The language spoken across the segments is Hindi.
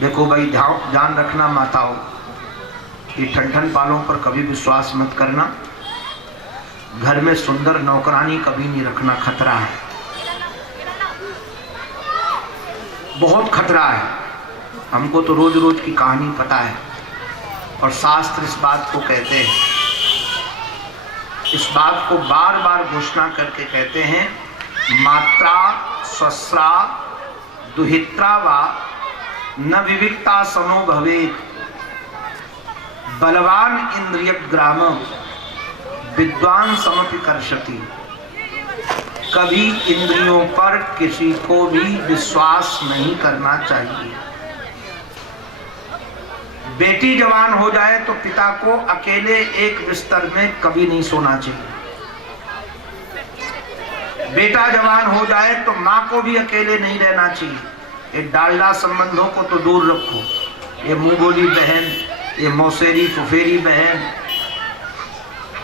देखो भाई, ध्यान रखना माताओं, ये ठन पालों पर कभी विश्वास मत करना। घर में सुंदर नौकरानी कभी नहीं रखना, खतरा है, बहुत खतरा है। हमको तो रोज रोज की कहानी पता है और शास्त्र इस बात को कहते हैं, इस बात को बार बार घोषणा करके कहते हैं, मात्रा स्वस्रा दुहित्रा वा न विविक्ता सनो भवेत्, बलवान इंद्रियग्राम विद्वान समपि कर्षति। कभी इंद्रियों पर किसी को भी विश्वास नहीं करना चाहिए। बेटी जवान हो जाए तो पिता को अकेले एक बिस्तर में कभी नहीं सोना चाहिए। बेटा जवान हो जाए तो माँ को भी अकेले नहीं रहना चाहिए। ये डालडा संबंधों को तो दूर रखो, ये मुंहबोली बहन, ये मौसेरी फुफेरी बहन,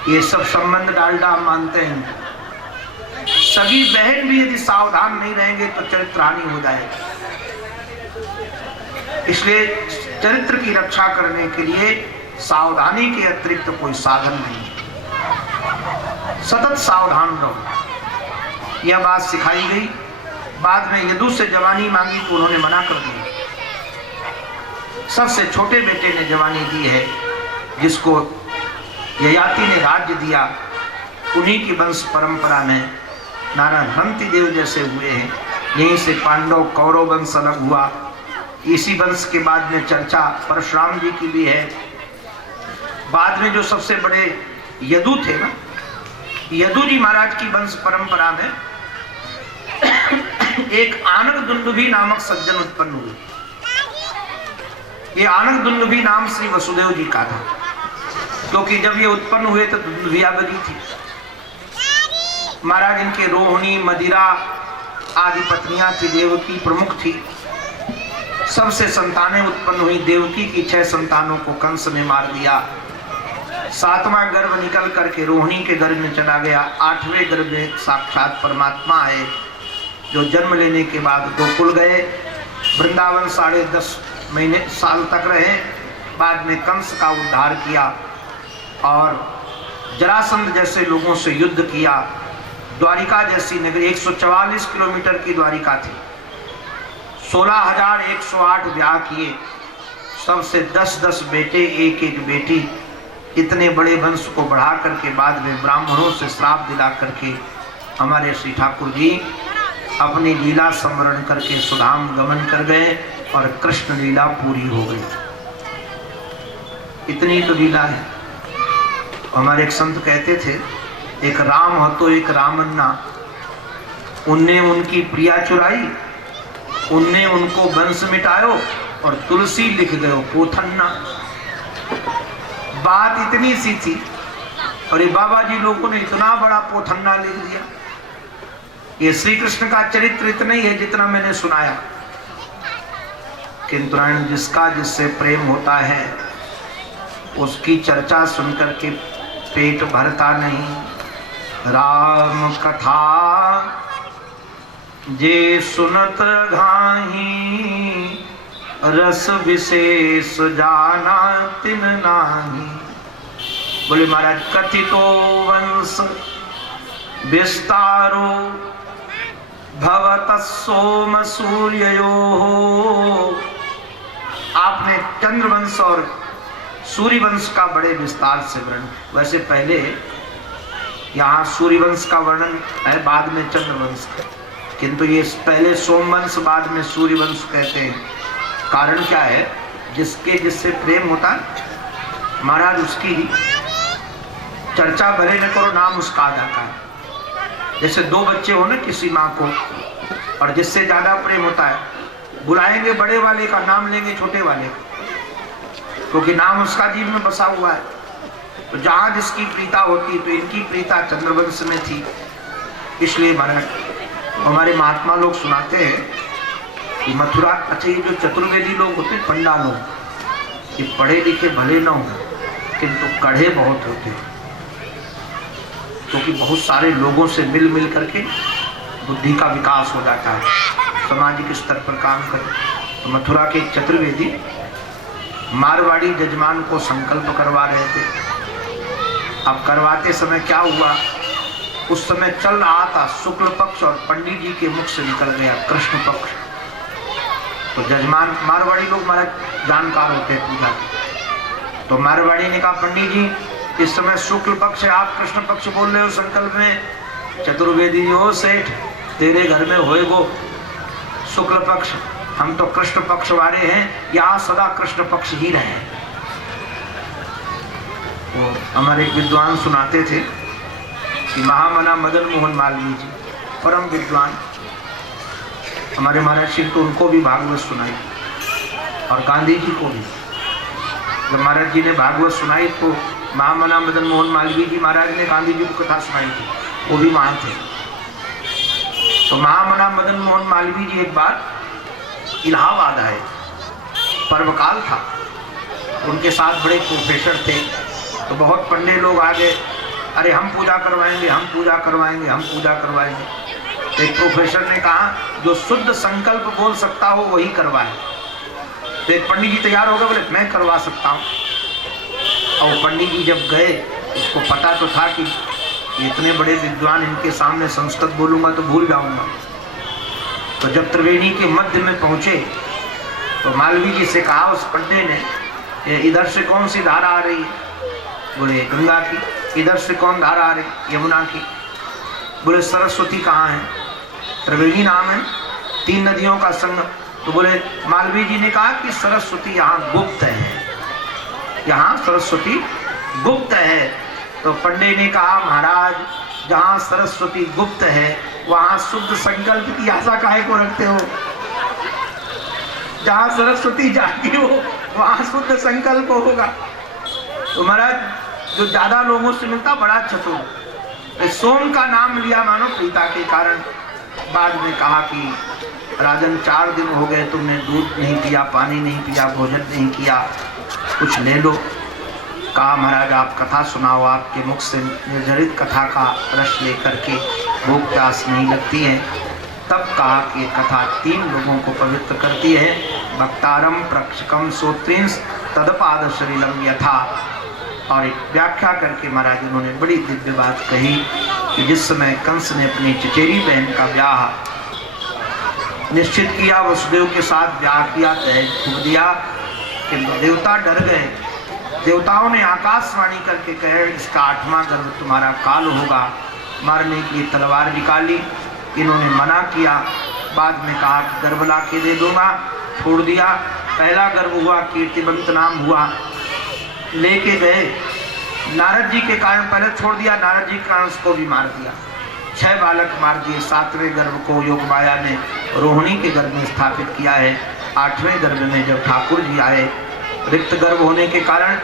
ये सब संबंध डालडा हम मानते हैं। सगी बहन भी यदि सावधान नहीं रहेंगे तो चरित्र हानि हो जाएगी। इसलिए चरित्र की रक्षा करने के लिए सावधानी के अतिरिक्त कोई साधन नहीं है। सतत सावधान रहो, यह बात सिखाई गई। बाद में यदु से जवानी मांगी तो उन्होंने मना कर दिया। सबसे छोटे बेटे ने जवानी दी है, जिसको ययाति ने राज्य दिया। उन्हीं की वंश परंपरा में नारायण हंति देव जैसे हुए हैं। यहीं से पांडव कौरव वंश अलग हुआ। इसी वंश के बाद में चर्चा परशुराम जी की भी है। बाद में जो सबसे बड़े यदु थे ना, यदु जी महाराज की वंश परंपरा में एक आनक दुंदुभी नामक सज्जन उत्पन्न हुए। ये आनक दुंदुभी नाम श्री वसुदेव जी का था, क्योंकि जब ये उत्पन्न हुए तो दुंदुभिया बनी थी। महाराज इनके रोहिणी मदिरा आदि पत्नियां थी, देवकी प्रमुख थी। सबसे संतानें उत्पन्न हुई। देवकी की 6 संतानों को कंस ने मार दिया। 7वां गर्भ निकल करके रोहिणी के गर्भ में चला गया। 8वें गर्भ में साक्षात परमात्मा आए, जो जन्म लेने के बाद गोकुल गए। वृंदावन 10.5 महीने साल तक रहे। बाद में कंस का उद्धार किया और जरासंध जैसे लोगों से युद्ध किया। द्वारिका जैसी नगरी, 144 किलोमीटर की द्वारिका थी। 16,108 ब्याह किए, सबसे 10-10 बेटे, एक बेटी। इतने बड़े वंश को बढ़ा करके बाद में ब्राह्मणों से श्राप दिला करके हमारे श्री ठाकुर जी अपनी लीला स्मरण करके सुधाम गमन कर गए और कृष्ण लीला पूरी हो गई। इतनी तो लीला है। हमारे एक संत कहते थे, एक राम हो तो एक रामन्ना, उनने उनकी प्रिया चुराई, उनने उनको वंश मिटायो और तुलसी लिख गयो पोथन्ना। बात इतनी सी थी और ये बाबा जी लोगों ने इतना बड़ा पोथन्ना लिख दिया। ये श्री कृष्ण का चरित्र इतना ही है जितना मैंने सुनाया, किंतु जिसका जिससे प्रेम होता है उसकी चर्चा सुनकर के पेट भरता नहीं। राम कथा जे सुनत घाही, रस विशेष जाना तिन नाही। बोले महाराज, कथितो वंश विस्तारो भवत सोम सूर्यो। आपने चंद्रवंश और सूर्यवंश का बड़े विस्तार से वर्णन। वैसे पहले यहाँ सूर्यवंश का वर्णन है, बाद में चंद्रवंश का, किंतु ये पहले सोमवंश बाद में सूर्यवंश कहते हैं। कारण क्या है? जिसके जिससे प्रेम होता है महाराज उसकी ही चर्चा भले न करो, नाम उसका आ जाता है। जैसे 2 बच्चे हो ना किसी माँ को, और जिससे ज्यादा प्रेम होता है बुलाएंगे बड़े वाले का, नाम लेंगे छोटे वाले का, क्योंकि नाम उसका जीव में बसा हुआ है। तो जहां जिसकी प्रीता होती, तो इनकी प्रीता चंद्रवंश में थी। इसलिए महाराज हमारे महात्मा लोग सुनाते हैं कि मथुरा, अच्छा ये जो चतुर्वेदी लोग होते हैं, पंडा लोग, ये पढ़े लिखे भले न हो किंतु कढ़े बहुत होते हैं, क्योंकि बहुत सारे लोगों से मिल मिल करके बुद्धि का विकास हो जाता है, सामाजिक स्तर पर काम करें। तो मथुरा के चतुर्वेदी मारवाड़ी जजमान को संकल्प करवा रहे थे। अब करवाते समय क्या हुआ, उस समय चल रहा था शुक्ल पक्ष और पंडित जी के मुख से निकल गया कृष्ण पक्ष। तो जजमान, मारवाड़ी लोग महाराज जानकार होते हैं पूजा के, तो मारवाड़ी ने कहा पंडित जी इस समय शुक्ल पक्ष है, आप कृष्ण पक्ष बोल रहे हो संकल्प में। चतुर्वेदी जी, ओ सेठ तेरे घर में होए वो शुक्ल पक्ष, हम तो कृष्ण पक्ष वाले हैं, यहाँ सदा कृष्ण पक्ष ही रहे। वो हमारे एक विद्वान सुनाते थे कि महामना मदन मोहन मालवीय जी परम विद्वान, हमारे महाराज श्री तो उनको भी भागवत सुनाई और गांधी जी को भी। जब महाराज जी ने भागवत सुनाई तो महामना मदन मोहन मालवीय जी महाराज ने गांधी जी को कथा सुनाई थी, वो भी वहां थे। तो महामना मदन मोहन मालवीय जी एक बार इलाहाबाद आए, पर्वकाल था, उनके साथ बड़े प्रोफेसर थे, तो बहुत पंडित लोग आ गए, अरे हम पूजा करवाएंगे, हम पूजा करवाएंगे, हम पूजा करवाएंगे। तो एक प्रोफेसर ने कहा जो शुद्ध संकल्प बोल सकता हो वही करवाए। तो एक पंडित जी तैयार हो गए, बोले मैं करवा सकता हूँ। और पंडित जी जब गए, उसको पता तो था कि इतने बड़े विद्वान, इनके सामने संस्कृत बोलूंगा तो भूल जाऊंगा। तो जब त्रिवेणी के मध्य में पहुंचे तो मालवीय जी से कहा उस पंडित ने, इधर से कौन सी धारा आ रही है? बोले गंगा की। इधर से कौन धारा आ रही? यमुना की। बोले सरस्वती कहाँ है? त्रिवेणी नाम है, 3 नदियों का संगम। तो बोले मालवीय जी ने कहा कि सरस्वती यहाँ गुप्त है, यहाँ सरस्वती गुप्त है। तो पंडित ने कहा महाराज जहाँ सरस्वती गुप्त है वहाँ शुद्ध संकल्प की आशा काहे को रखते हो? जहाँ सरस्वती जागी हो वहाँ शुद्ध संकल्प होगा। तो महाराज जो ज्यादा लोगों से मिलता बड़ा चतुर, सोम का नाम लिया मानो पिता के कारण। बाद में कहा कि राजन 4 दिन हो गए तुमने दूध नहीं पिया, पानी नहीं पिया, भोजन नहीं किया, कुछ ले लो। कहा महाराज आप कथा सुनाओ, आपके मुख से निर्जरित कथा का रस लेकर के भूख प्यास नहीं लगती है। तब कहा कि कथा 3 लोगों को पवित्र करती है, भक्तारम प्रक्षकम सोत्रिंस तदपाद शरीरम यथा। और एक व्याख्या करके महाराज उन्होंने बड़ी दिव्य बात कही कि जिस समय कंस ने अपनी चचेरी बहन का ब्याह निश्चित किया, वसुदेव के साथ ब्याह किया, दहेज फूंक दिया, किंतु देवता डर गए। देवताओं ने आकाशवाणी करके कहे इसका 8वां गर्भ तुम्हारा काल होगा। मारने के लिए तलवार निकाली, इन्होंने मना किया। बाद में कहा कि गर्भ ला के दे दूंगा, छोड़ दिया। पहला गर्भ हुआ, कीर्तिवंत नाम हुआ, लेके गए। नारद जी के कारण पहले छोड़ दिया, नारद जी के कारण उसको भी मार दिया। 6 बालक मार दिए। 7वें गर्भ को योगमाया ने रोहिणी के गर्भ में स्थापित किया है। 8वें गर्भ में जब ठाकुर जी आए, रिक्त गर्भ होने के कारण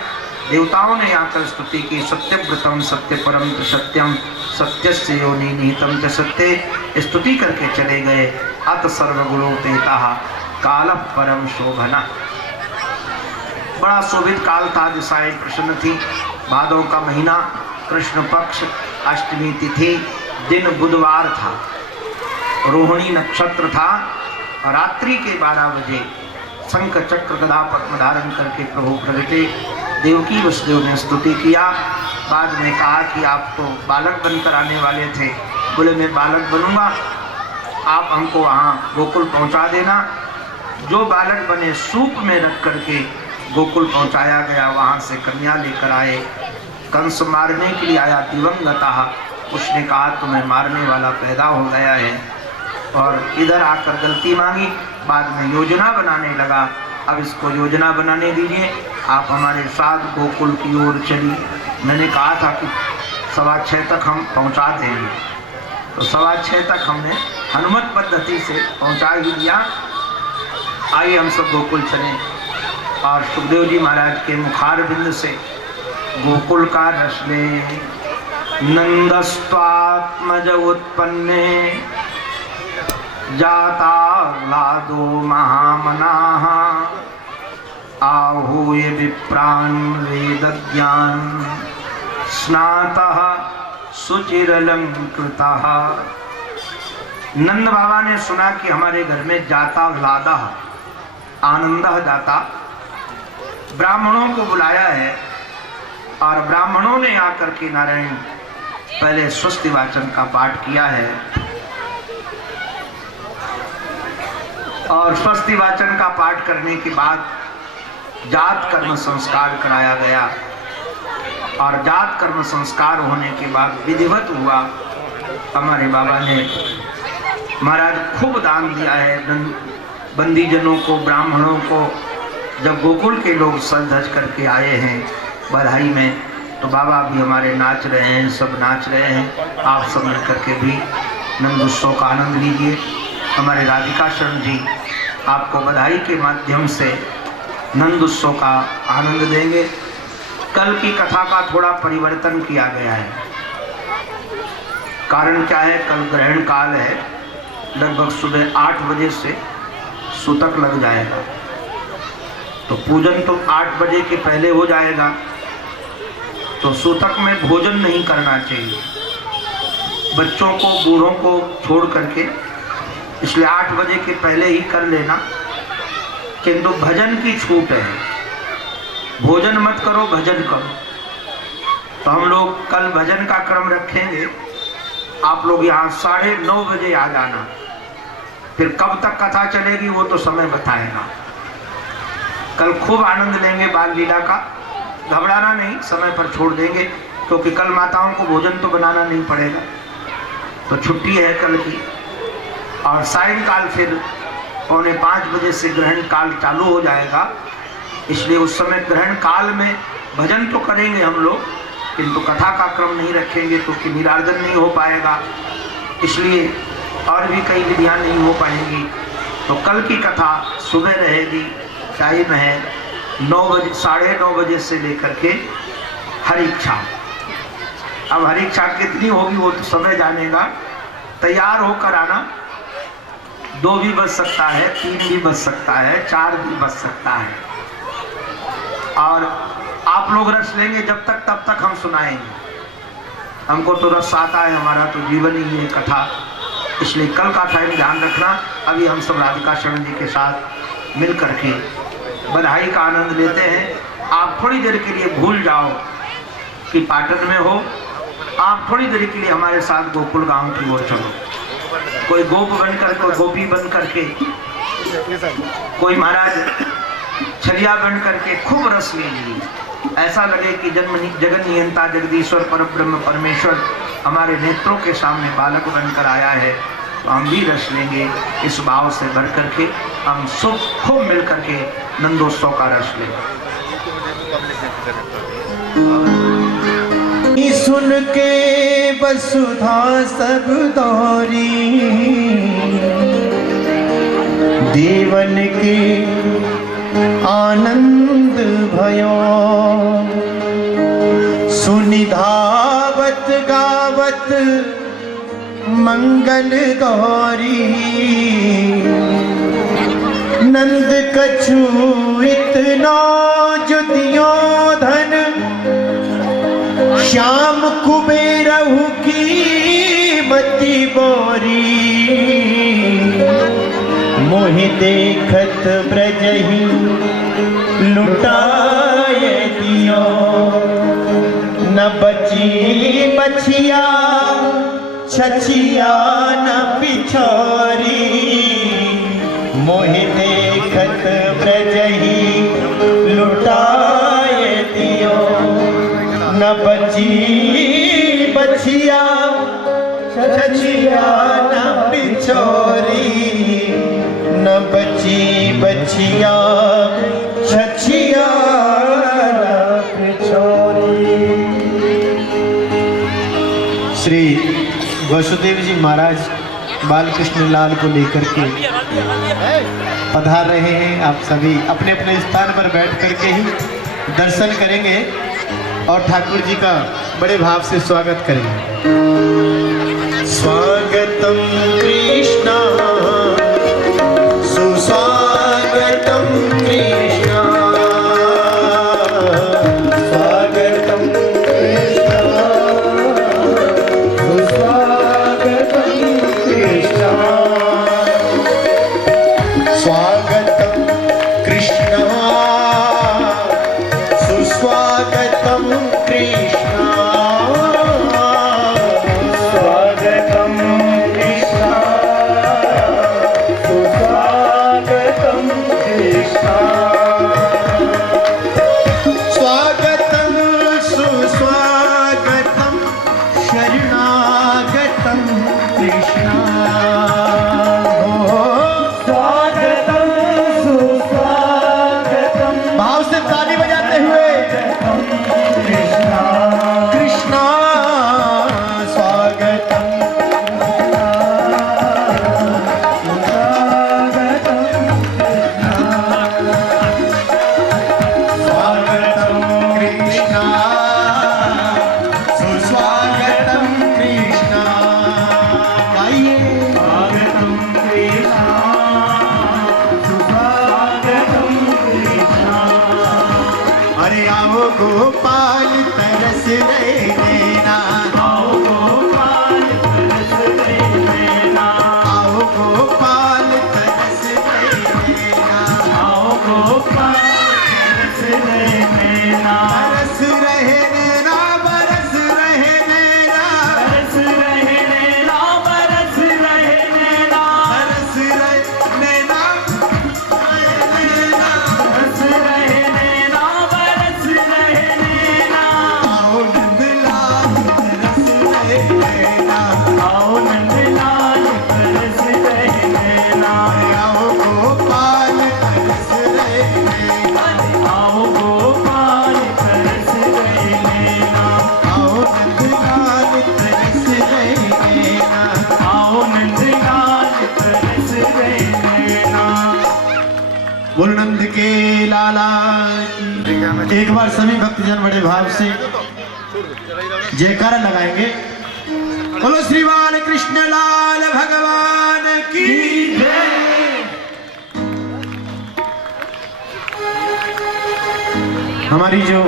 देवताओं ने आकर स्तुति की, सत्यव्रतम सत्य परम सत्यम सत्यस्य योनि निहितम च सत्य। स्तुति करके चले गए। अत सर्वगुणोपेता काल परम शोभना। बड़ा शोभित काल था, दिशाएं प्रसन्न थी। भादव का महीना, कृष्ण पक्ष, अष्टमी तिथि, दिन बुधवार था, रोहिणी नक्षत्र था। रात्रि के 12 बजे शंख चक्र गदा पद्म धारण करके प्रभु प्रगटे। देवकी वसुदेव ने स्तुति किया। बाद में कहा कि आप तो बालक बनकर आने वाले थे। बोले मैं बालक बनूंगा, आप हमको वहाँ गोकुल पहुँचा देना। जो बालक बने सूप में रख करके गोकुल पहुँचाया गया। वहाँ से कन्या लेकर आए। कंस मारने के लिए आया, दिवंगता। उसने कहा तुम्हें मारने वाला पैदा हो गया है, और इधर आकर गलती मांगी। बाद में योजना बनाने लगा, अब इसको योजना बनाने दीजिए, आप हमारे साथ गोकुल की ओर चली। मैंने कहा था कि 6:15 तक हम पहुंचा देंगे, तो 6:15 तक हमने हनुमत पद्धति से पहुंचा ही दिया। आइए हम सब गोकुल चलें। और सुखदेव जी महाराज के मुखार बिंद से गोकुल का रस लें। नंदस्त्वात्मज उत्पन्ने जाता लादो महामनाः आहूय विप्रान् वेदज्ञान स्नातः शुचिरलंकृतः। नंद बाबा ने सुना कि हमारे घर में जाता व्लादा आनंदः दाता, ब्राह्मणों को बुलाया है और ब्राह्मणों ने आकर के नारायण पहले स्वस्ति वाचन का पाठ किया है और स्वस्ति वाचन का पाठ करने के बाद जात कर्म संस्कार कराया गया और जात कर्म संस्कार होने के बाद विधिवत हुआ। हमारे बाबा ने महाराज खूब दान दिया है बंदीजनों को, ब्राह्मणों को। जब गोकुल के लोग सज धज करके आए हैं बधाई में, तो बाबा भी हमारे नाच रहे हैं, सब नाच रहे हैं। आप सब मिल करके भी नंद उत्सव का आनंद लीजिए। हमारे राधिका शरण जी आपको बधाई के माध्यम से नंद उत्सव का आनंद देंगे। कल की कथा का थोड़ा परिवर्तन किया गया है। कारण क्या है? कल ग्रहण काल है, लगभग सुबह 8 बजे से सूतक लग जाएगा, तो पूजन तो 8 बजे के पहले हो जाएगा, तो सूतक में भोजन नहीं करना चाहिए बच्चों को, बूढ़ों को छोड़ करके, इसलिए 8 बजे के पहले ही कर लेना। किंतु भजन की छूट है, भोजन मत करो, भजन करो। तो हम लोग कल भजन का क्रम रखेंगे। आप लोग यहाँ 9:30 बजे आ जाना। फिर कब तक कथा चलेगी वो तो समय बताएगा। कल खूब आनंद लेंगे बाल लीला का, घबराना नहीं, समय पर छोड़ देंगे, क्योंकि कल माताओं को भोजन तो बनाना नहीं पड़ेगा, तो छुट्टी है कल की। और सायंकाल फिर 4:45 बजे से ग्रहण काल चालू हो जाएगा, इसलिए उस समय ग्रहण काल में भजन तो करेंगे हम लोग, किंतु कथा का क्रम नहीं रखेंगे क्योंकि निरार्जन नहीं हो पाएगा, इसलिए और भी कई विधियाँ नहीं हो पाएंगी। तो कल की कथा सुबह रहेगी, टाइम है 9 बजे, 9:30 बजे से लेकर के हरीक्षा। अब हरीक्षा कितनी होगी वो तो समय जानेगा। तैयार होकर आना, 2 भी बज सकता है, 3 भी बज सकता है, 4 भी बज सकता है। और आप लोग रस लेंगे जब तक, तब तक हम सुनाएंगे। हमको तो रस आता है, हमारा तो जीवन ही है कथा, इसलिए कल का टाइम ध्यान रखना। अभी हम सब राधिका शरण जी के साथ मिल करके बधाई का आनंद लेते हैं। आप थोड़ी देर के लिए भूल जाओ कि पाटन में हो, आप थोड़ी देर के लिए हमारे साथ गोकुल गांव की ओर चलो। कोई गोप बनकर, कोई गोपी बन करके, कोई महाराज छलिया बन करके खूब रस लीजिए। ऐसा लगे कि जगन नियंता जगदीश्वर परब्रह्म परमेश्वर हमारे नेत्रों के सामने बालक बनकर आया है, तो हम भी रस लेंगे। इस भाव से भर करके हम सब खूब मिल करके नंदोत्सव का रस लेंगे। सुन के वसुधा सब दौरी, देवन के आनंद भयो, सुनि धावत गावत मंगल गौरी। नंद कछु इतना जुतियों धन, श्याम कुबेरहु की मति बोरी। मोहि देखत ब्रजहि लुटाए दियो, न बची बछिया छछिया न पिछोरी। मोहि देखत ब्रजहि लुटाए दियो, न बची बछिया छछिया न पिछोरी। न बची बछिया छछिया न पिछोरी। श्री वसुदेव जी महाराज बालकृष्ण लाल को लेकर के पधार रहे हैं। आप सभी अपने अपने स्थान पर बैठ करके ही दर्शन करेंगे और ठाकुर जी का बड़े भाव से स्वागत करेंगे। स्वागतम कृष्णा सुस्वागतम कृष्णा, स्वागतम कृष्णा सुस्वागतम कृष्णा, स्वागतम कृष्णा स्वागतं सुस्वागतं शरणागतं कृष्णा स्वागतं सुस्वागतं भाव से ताली बजाते हुए कृष्णा कृष्णा स्वागतं गोपाल तरस रहे नैना आओ गोपाल तरस रहे नैना आओ गोपाल तरस रहे नैना आओ गोपाल तरस रहे नैना बरस रहे नैना बरस रहे नैना बरस रहे नैना बरस रहे नैना बरस रहे नैना बरस रहे नैना बरस रहे नैना आओ नंदलाल तरस रहे नैना आओ नंदलाल तरस रहे नैना आओ गोपाल तरस रहे नैना आओ गोपाल तरस रहे नैना आओ नंदलाल तरस रहे नैना आओ नंदलाल तरस रहे नैना बोल नंद के लाला की। एक बार सभी भक्तजन बड़े भाव से जयकारा लगाएंगे। बोलो श्री बाल कृष्ण लाल भगवान की जय। हमारी जो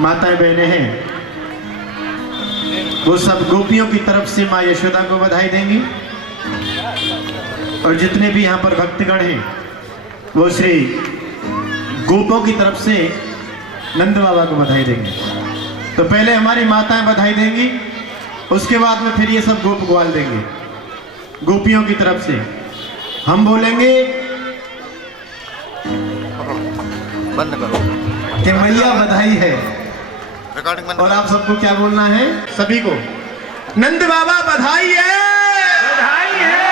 माताएं बहनें हैं वो सब गोपियों की तरफ से माँ यशोदा को बधाई देंगी और जितने भी यहाँ पर भक्तगण हैं वो श्री गोपों की तरफ से नंद बाबा को बधाई देंगे। तो पहले हमारी माताएं बधाई देंगी, उसके बाद में फिर ये सब गोप ग्वाल देंगे गोपियों की तरफ से। हम बोलेंगे बंद करो कि मैया बधाई है रिकॉर्डिंग बंद और आप सबको क्या बोलना है सभी को नंद बाबा बधाई है बधाई है।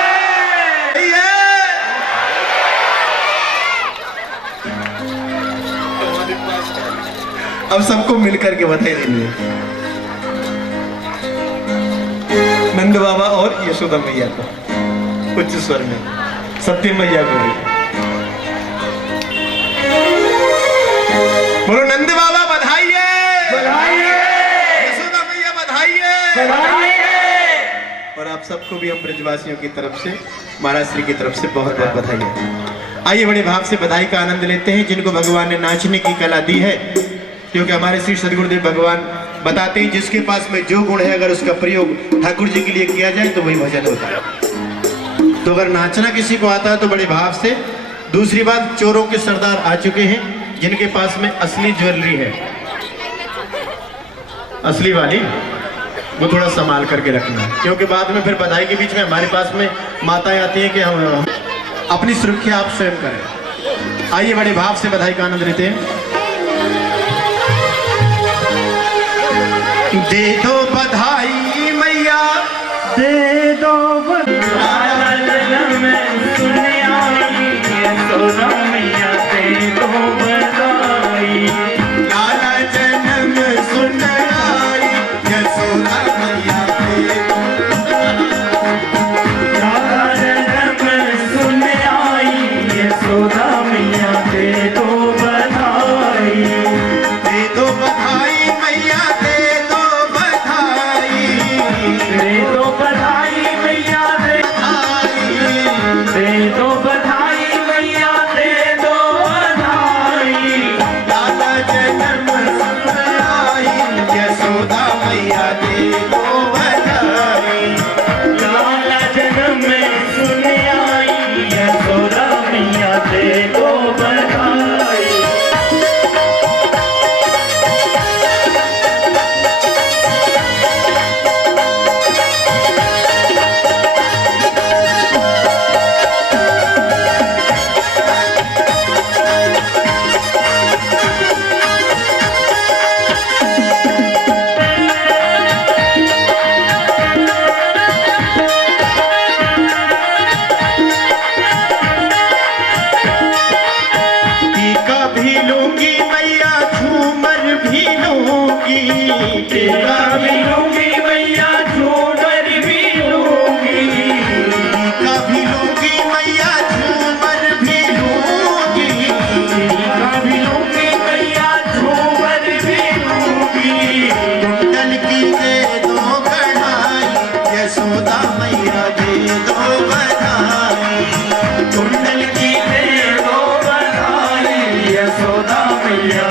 अब सबको मिलकर के बधाई देनी है नंद बाबा और यशोदा मैया को उच्च स्वर में सत्य मैया को भी बोलो नंद बाबा बधाई है यशोदा मैया बधाई है और आप सबको भी हम ब्रजवासियों की तरफ से महाराज श्री की तरफ से बहुत बहुत बधाई है। आइए बड़े भाव से बधाई का आनंद लेते हैं जिनको भगवान ने नाचने की कला दी है, क्योंकि हमारे श्री सदगुरुदेव भगवान बताते हैं जिसके पास में जो गुण है अगर उसका प्रयोग ठाकुर जी के लिए किया जाए तो वही भजन होता है। तो अगर नाचना किसी को आता है तो बड़े भाव से। दूसरी बात, चोरों के सरदार आ चुके हैं जिनके पास में असली ज्वेलरी है, असली वाली, वो थोड़ा संभाल करके रखना है, क्योंकि बाद में फिर बधाई के बीच में हमारे पास में माताएं आती हैं कि हम अपनी सुरक्षा आप स्वयं करें। आइए बड़े भाव से बधाई का आनंद लेते हैं। दे दो बधाई मैया दे दो बधाई मैया दे दो बधाई लाला जन्म सुन आई यशोदा मैया दे दो लाला जन्म सुन आई यशोदा मैया दे दो बधाई मैया दे दो बधाई टीका भी लूंगी मैया झूमर भी लूंगी, टीका भी लूंगी मैया झूमर भी लूंगी, टीका भी लूंगी मैया झूमर भी लूंगी। कुंडल की दे दो कढ़ाई, यशोदा मैया दे दो बधाई। कुंडल की दे दो बधाई, यशोदा मैया